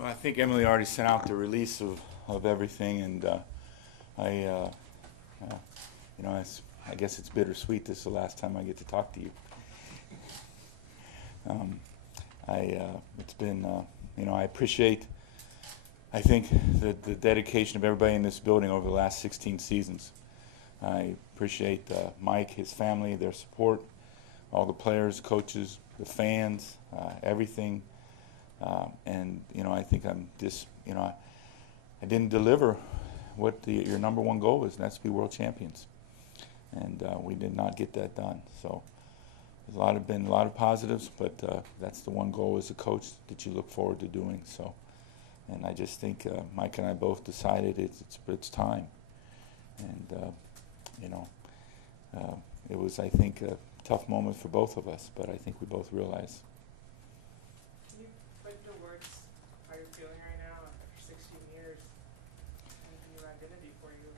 Well, I think Emily already sent out the release of everything, and I, I guess it's bittersweet. This is the last time I get to talk to you. It's been, I appreciate, I think, the dedication of everybody in this building over the last 16 seasons. I appreciate Mike, his family, their support, all the players, coaches, the fans, everything. And I think I'm just, I didn't deliver what your number one goal is, and that's to be world champions. And we did not get that done. So there's been a lot of positives, but that's the one goal as a coach that you look forward to doing. So, and I just think Mike and I both decided it's time. And it was, I think, a tough moment for both of us, but I think we both realized. Can you put into words how you're feeling right now after 16 years and a new identity for you,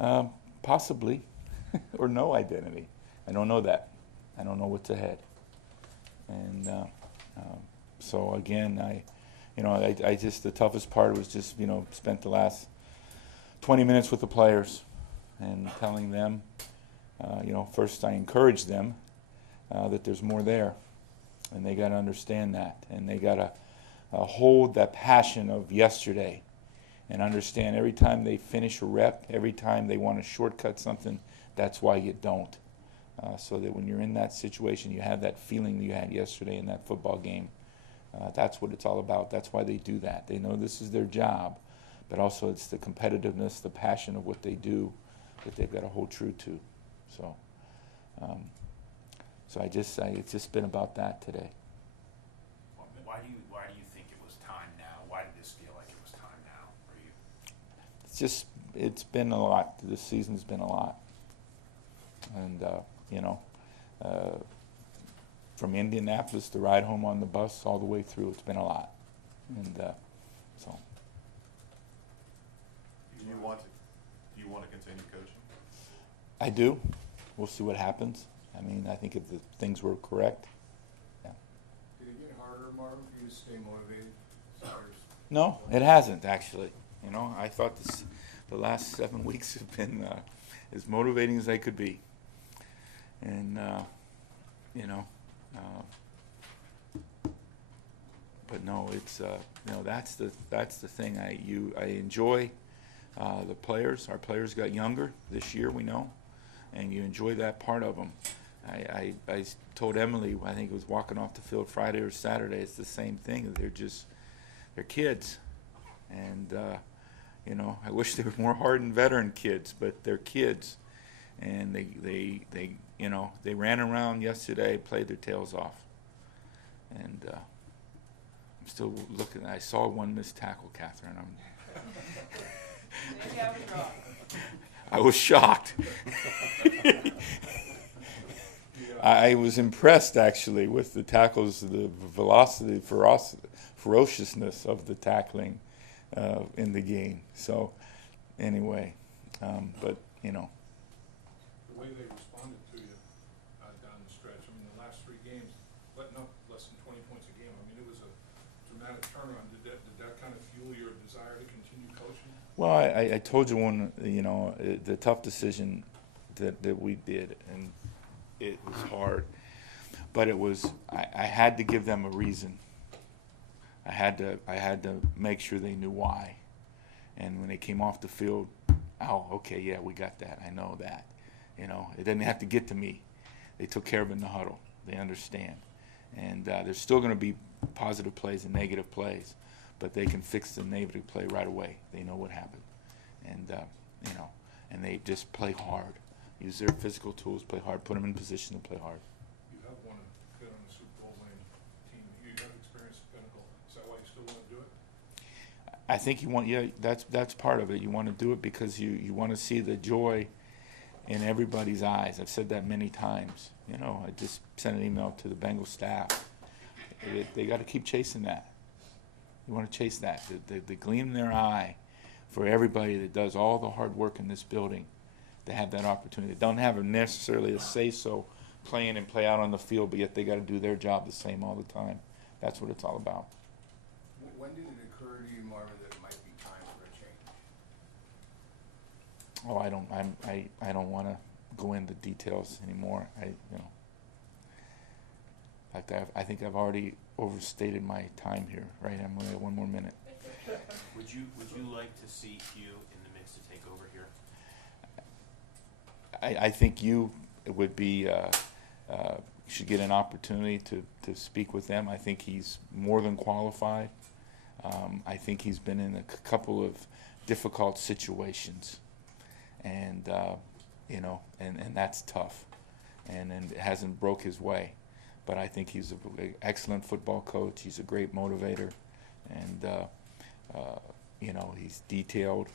right? Possibly, or no identity. I don't know that. I don't know what's ahead. And so again, I just, the toughest part was just, spent the last 20 minutes with the players and telling them, first I encouraged them that there's more there, and they got to understand that, and they got to hold that passion of yesterday and understand every time they finish a rep, every time they want to shortcut something, that's why you don't. So that when you're in that situation, you have that feeling that you had yesterday in that football game. That's what it's all about. That's why they do that. They know this is their job, but also it's the competitiveness, the passion of what they do that they've got to hold true to. So, it's just been about that today. Why do you think it was time now? Why did this feel like it was time now for you? It's been a lot. This season's been a lot. And, from Indianapolis, the ride home on the bus, all the way through, it's been a lot. And so. Do you want to continue coaching? I do. We'll see what happens. I mean, I think if the things were correct. Yeah. Did it get harder, Marvin, for you to stay motivated? No, it hasn't actually. I thought the last 7 weeks have been as motivating as they could be. And but no, it's that's the thing. I enjoy the players. Our players got younger this year, we know, and you enjoy that part of them. I told Emily, I think it was walking off the field Friday or Saturday, it's the same thing. They're kids, and I wish they were more hardened veteran kids, but they're kids, and they ran around yesterday, played their tails off, and I'm still looking. I saw one missed tackle, Catherine. Maybe I was wrong. I was shocked. I was impressed, actually, with the tackles, the velocity, ferociousness of the tackling in the game. So, anyway, but, The way they responded to you down the stretch, I mean, the last 3 games, letting up less than 20 points a game, I mean, it was a dramatic turnaround. Did that kind of fuel your desire to continue coaching? well, I told you the tough decision that we did, and it was hard, but it was, I had to give them a reason. I had to make sure they knew why. And when they came off the field, oh, okay, yeah, we got that. I know that. It didn't have to get to me. They took care of it in the huddle. They understand. And there's still going to be positive plays and negative plays, but they can fix the negative play right away. They know what happened. And, and they just play hard. Use their physical tools, play hard, put them in position to play hard. You have won a good on the Super Bowl winning team. You have experience at Pinnacle. Is that why you still want to do it? I think you want, that's part of it. You want to do it because you want to see the joy in everybody's eyes. I've said that many times. I just sent an email to the Bengals staff. They got to keep chasing that. You want to chase that. The gleam in their eye for everybody that does all the hard work in this building to have that opportunity. They don't have necessarily a say-so play in and play out on the field, but yet they got to do their job the same all the time. That's what it's all about. When did it occur to you, Marvin, that it might be time for a change? Oh, I don't want to go into details anymore. In fact, I think I've already overstated my time here. Right, I'm gonna have one more minute. Would you like to see Hugh in the mix to take over here? I think you would be should get an opportunity to speak with them. I think he's more than qualified. I think he's been in a couple of difficult situations, and and that's tough, and it hasn't broke his way. But I think he's an excellent football coach. He's a great motivator, and he's detailed,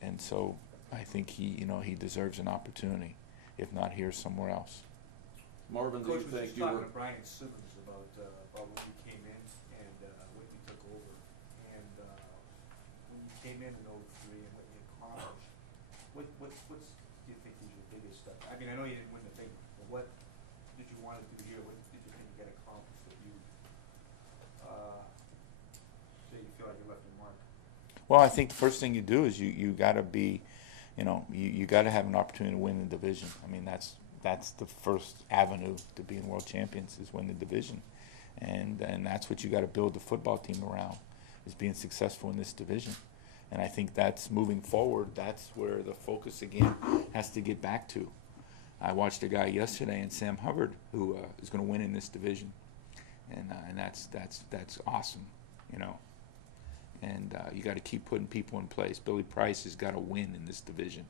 and so I think he deserves an opportunity, if not here, somewhere else. Marvin, do Coach you was think just you talking were? to Brian Simmons about when you came in and when you took over, and when you came in 03 and what you accomplished. What's do you think is your biggest stuff? I mean, I know you didn't win the thing, but what did you want to do here? What did you think you got accomplished that you feel like you left your mark? Well, I think the first thing you do is you got to be, you got to have an opportunity to win the division. I mean, that's the first avenue to being world champions, is win the division, and that's what you got to build the football team around, is being successful in this division. And I think that's moving forward. That's where the focus again has to get back to. I watched a guy yesterday in Sam Hubbard who is going to win in this division, and that's awesome, And you got to keep putting people in place. Billy Price has got to win in this division.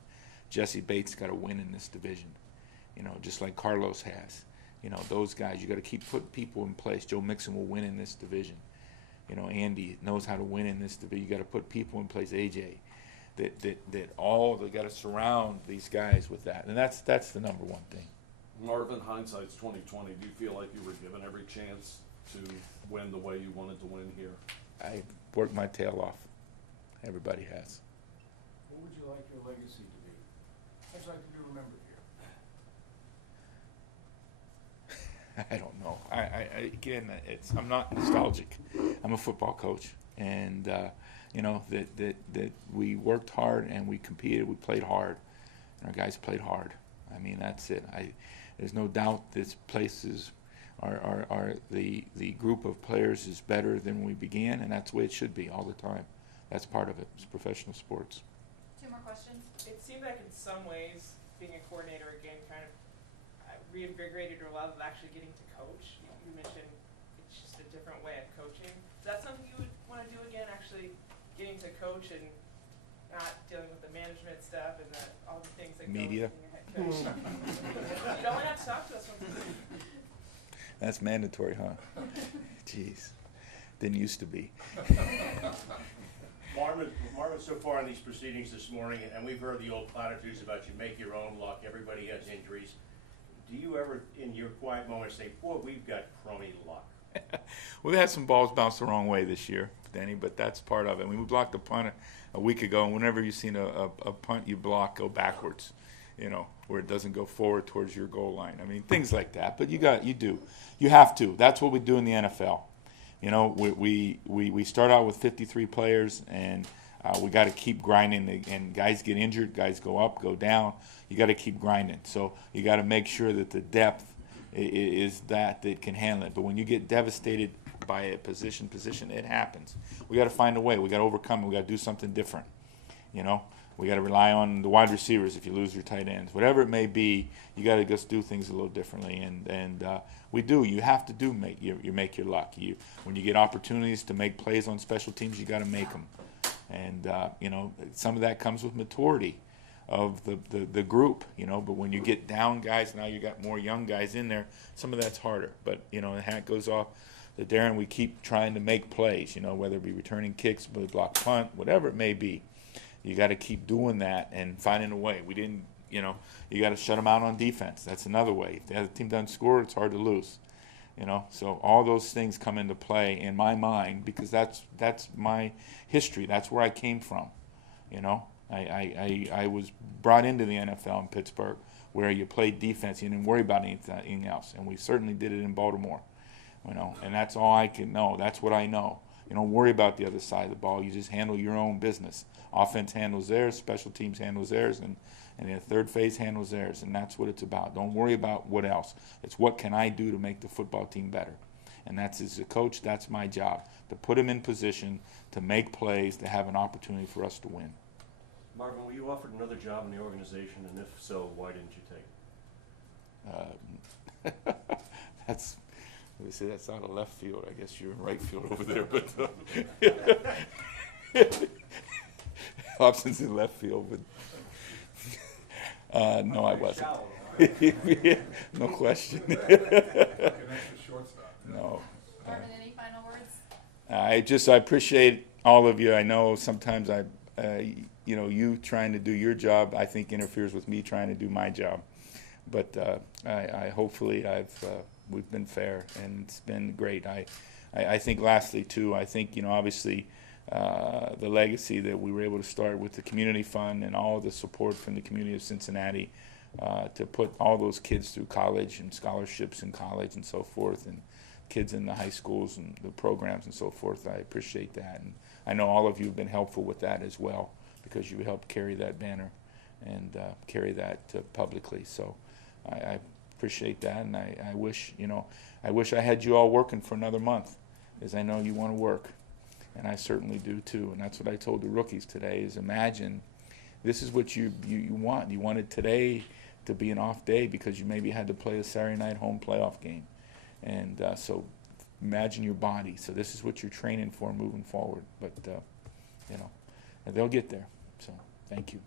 Jesse Bates got to win in this division, just like Carlos has. Those guys, you got to keep putting people in place. Joe Mixon will win in this division. Andy knows how to win in this division. You got to put people in place. AJ, they got to surround these guys with that, and that's the number one thing. Marvin, hindsight's 20/20. Do you feel like you were given every chance to win the way you wanted to win here? I worked my tail off. Everybody has. What would you like your legacy to be? How'd you like to be remembered here? I don't know. Again, I'm not nostalgic. I'm a football coach, and that we worked hard and we competed. We played hard, and our guys played hard. I mean, that's it. There's no doubt this place is, the group of players is better than when we began, and that's the way it should be all the time. That's part of it. It's professional sports. 2 more questions. It seemed like in some ways being a coordinator again kind of reinvigorated your love of actually getting to coach. You mentioned it's just a different way of coaching. Is that something you would want to do again, actually getting to coach and not dealing with the management stuff and all the things that Media. go with being a head coach? You don't want to have to talk to us. That's mandatory, huh? Jeez. Didn't used to be. Marvin, so far in these proceedings this morning, and we've heard the old platitudes about you make your own luck, everybody has injuries. Do you ever, in your quiet moments, say, boy, we've got crummy luck? We've had some balls bounce the wrong way this year, Danny, but that's part of it. We blocked a punt a week ago, and whenever you've seen a punt you block go backwards, where it doesn't go forward towards your goal line. I mean, things like that. But you have to. That's what we do in the NFL. We start out with 53 players, and we got to keep grinding. And guys get injured, guys go up, go down. You got to keep grinding. So you got to make sure that the depth is that can handle it. But when you get devastated by a position, it happens. We got to find a way. We got to overcome it. We got to do something different. We got to rely on the wide receivers if you lose your tight ends. Whatever it may be, you got to just do things a little differently. And we do. You have to make your luck. When you get opportunities to make plays on special teams, you got to make them. And some of that comes with maturity of the group. But when you get down guys, now you got more young guys in there. Some of that's harder. But the hat goes off to Darren. We keep trying to make plays. Whether it be returning kicks, block punt, whatever it may be. You got to keep doing that and finding a way. We didn't, you got to shut them out on defense. That's another way. If the other team doesn't score, it's hard to lose. So all those things come into play in my mind because that's my history. That's where I came from. I was brought into the NFL in Pittsburgh where you played defense. You didn't worry about anything else, and we certainly did it in Baltimore. And that's all I can know. That's what I know. You don't worry about the other side of the ball. You just handle your own business. Offense handles theirs, special teams handles theirs, and the third phase handles theirs, and that's what it's about. Don't worry about what else. It's what can I do to make the football team better. And that's, as a coach, that's my job, to put them in position to make plays, to have an opportunity for us to win. Marvin, were you offered another job in the organization, and if so, why didn't you take it? That's, we say that's out of left field. I guess you're in right field over there, but Hobson's in left field, but no, I wasn't. No question. An extra shortstop. No. Marvin, any final words? I appreciate all of you. I know sometimes you trying to do your job, I think interferes with me trying to do my job. But hopefully we've been fair, and it's been great. I think lastly too, I think obviously the legacy that we were able to start with the community fund and all the support from the community of Cincinnati to put all those kids through college and scholarships in college and so forth, and kids in the high schools and the programs and so forth. I appreciate that, and I know all of you have been helpful with that as well, because you helped carry that banner and carry that publicly. So I appreciate that, and I wish I had you all working for another month, as I know you want to work, and I certainly do too. And that's what I told the rookies today: is imagine this is what you want. You wanted today to be an off day because you maybe had to play a Saturday night home playoff game, and so imagine your body. So this is what you're training for moving forward. But and they'll get there. So thank you.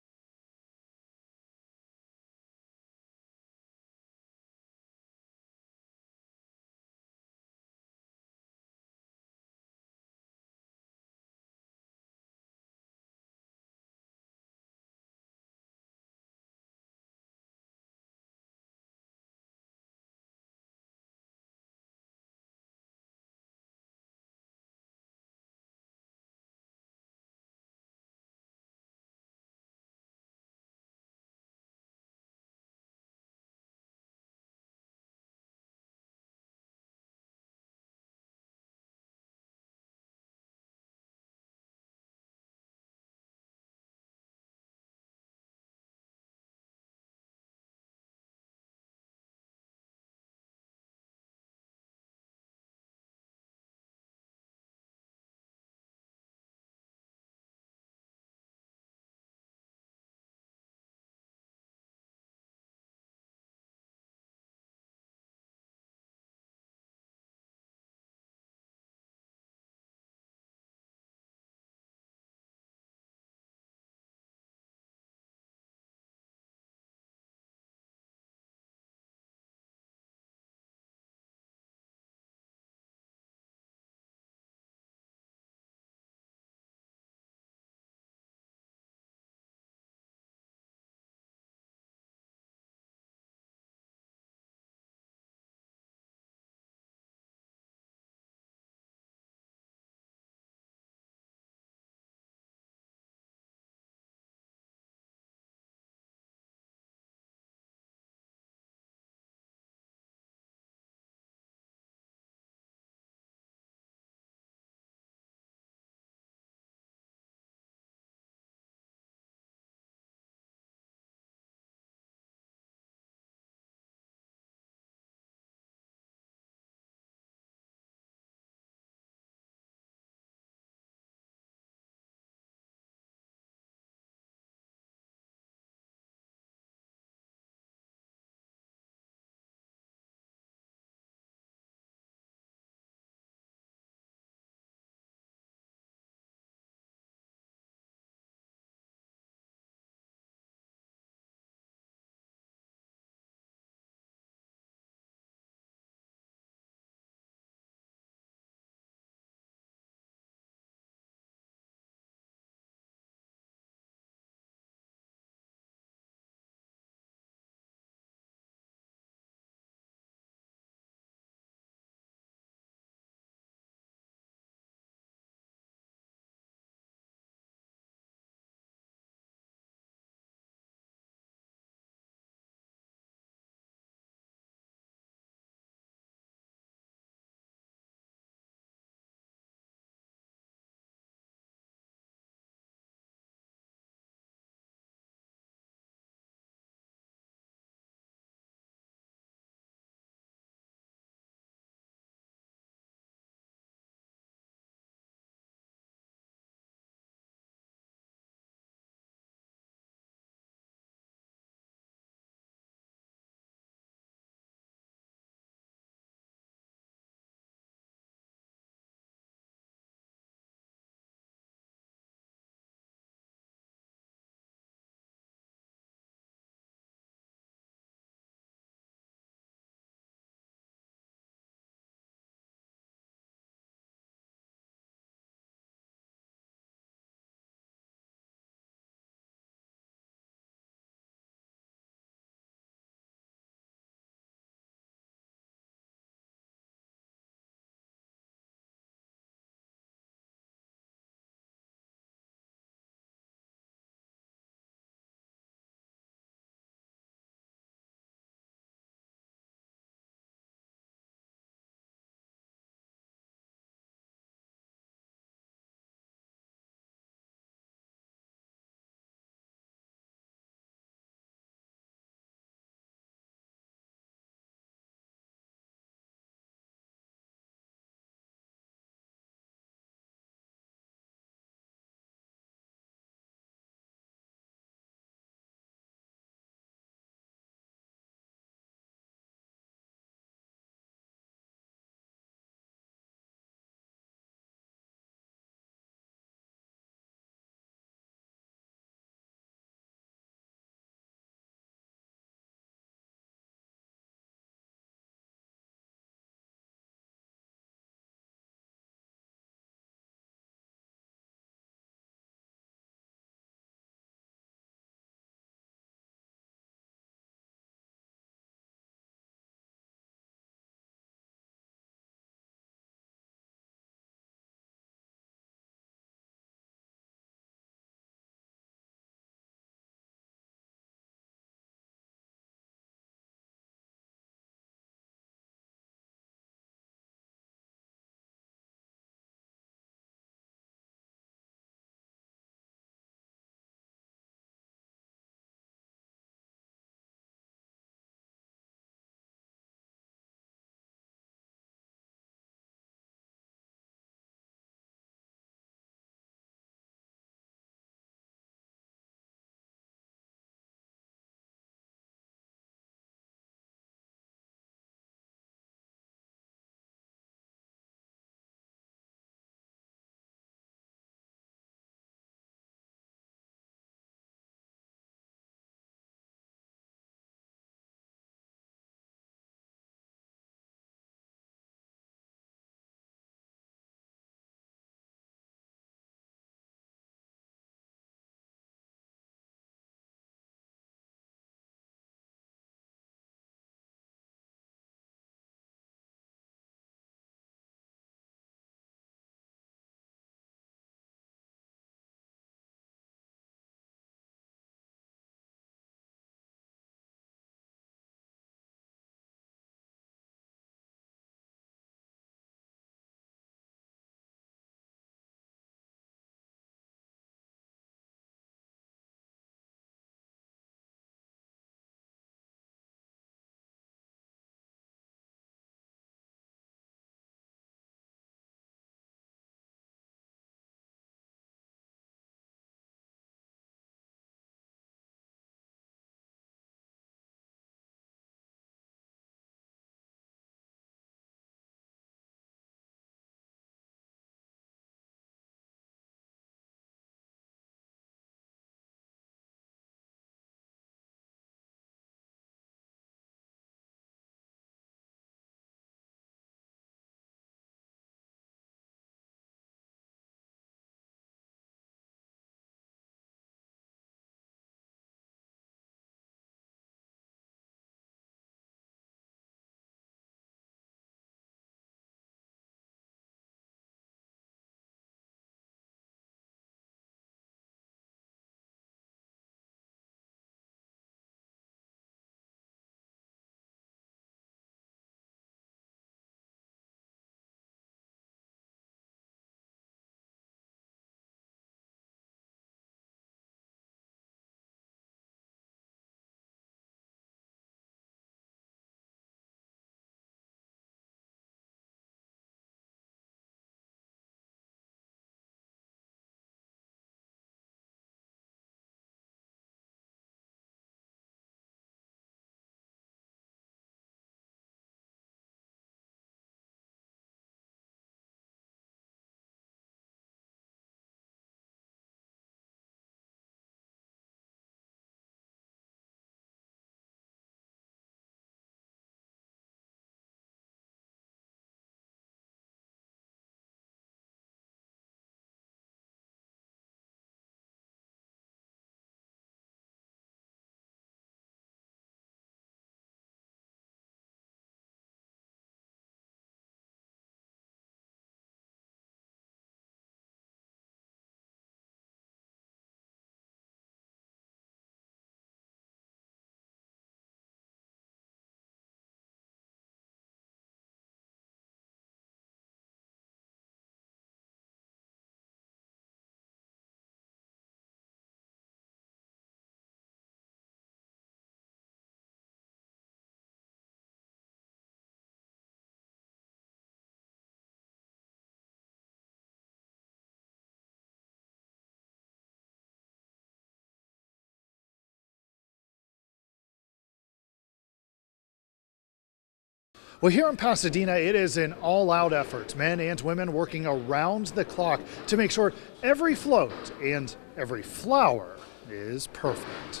Well, here in Pasadena, it is an all-out effort. Men and women working around the clock to make sure every float and every flower is perfect.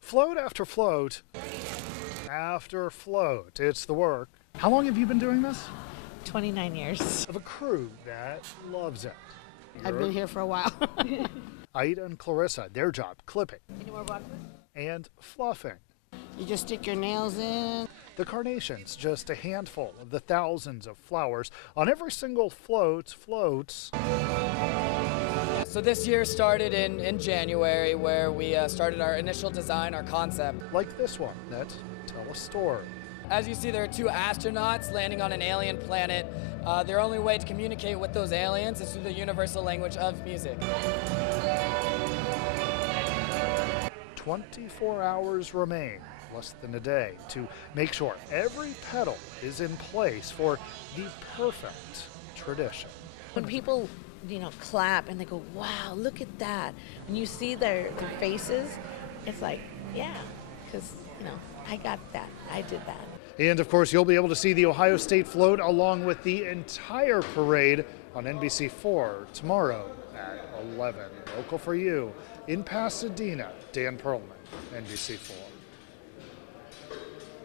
Float after float after float. It's the work. How long have you been doing this? 29 years. Of a crew that loves it. I've been here for a while. Aida and Clarissa, their job, clipping Any more boxes? and fluffing. You just stick your nails in. The carnations, just a handful of the thousands of flowers on every single floats. So this year started in January, where we started our initial design, our concept. Like this one that tell a story. As you see, there are two astronauts landing on an alien planet. Their only way to communicate with those aliens is through the universal language of music. 24 hours remain, less than a day, to make sure every petal is in place for the perfect tradition. When people, clap and they go, wow, look at that. When you see their faces, it's like, yeah, because, I got that. I did that. And of course, you'll be able to see the Ohio State float along with the entire parade on NBC4 tomorrow at 11. Local for you in Pasadena, Dan Perlman, NBC4.